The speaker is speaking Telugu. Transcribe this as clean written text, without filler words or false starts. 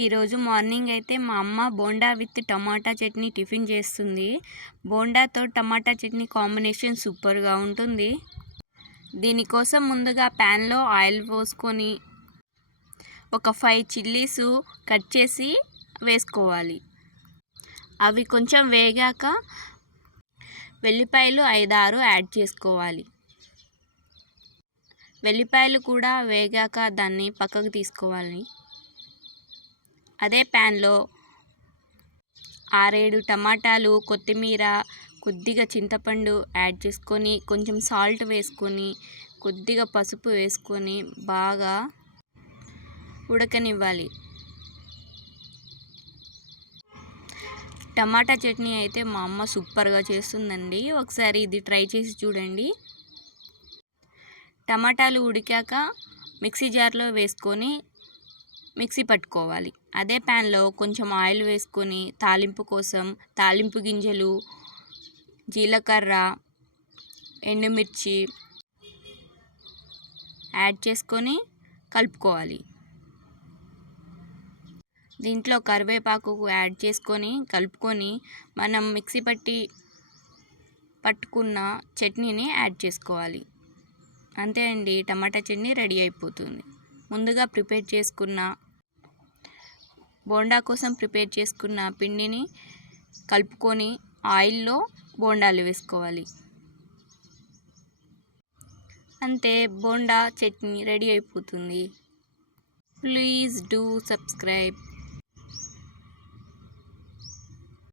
ఈరోజు మార్నింగ్ అయితే మా అమ్మ bonda with tomato chutney tiffin చేస్తుంది. బోండాతో టమాటా చట్నీ కాంబినేషన్ సూపర్గా ఉంటుంది. దీనికోసం ముందుగా ప్యాన్లో ఆయిల్ పోసుకొని ఒక 5 చిల్లీస్ కట్ చేసి వేసుకోవాలి. అవి కొంచెం వేగాక వెల్లిపాయలు 5-6 యాడ్ చేసుకోవాలి. వెల్లిపాయలు కూడా వేగాక దాన్ని పక్కకు తీసుకోవాలి. అదే ప్యాన్లో 6-7 టమాటాలు, కొత్తిమీర, కొద్దిగా చింతపండు యాడ్ చేసుకొని కొంచెం సాల్ట్ వేసుకొని కొద్దిగా పసుపు వేసుకొని బాగా ఉడకనివ్వాలి. టమాటా చట్నీ అయితే మా అమ్మ సూపర్గా చేస్తుందండి. ఒకసారి ఇది ట్రై చేసి చూడండి. టమాటాలు ఉడికాక మిక్సీ జార్లో వేసుకొని మిక్సీ పట్టుకోవాలి. అదే ప్యాన్లో కొంచెం ఆయిల్ వేసుకొని తాలింపు కోసం తాలింపు గింజలు, జీలకర్ర, ఎండుమిర్చి యాడ్ చేసుకొని కలుపుకోవాలి. దీంట్లో కరివేపాకు యాడ్ చేసుకొని కలుపుకొని మనం మిక్సీ పట్టుకున్న చట్నీని యాడ్ చేసుకోవాలి. అంతే అండి, టమాటా చట్నీ రెడీ అయిపోతుంది. ముందుగా బోండా కోసం ప్రిపేర్ చేసుకున్న పిండిని కలుపుకొని ఆయిల్లో బోండాలు వేసుకోవాలి. అంతే, బోండా చట్నీ రెడీ అయిపోతుంది. Please do subscribe.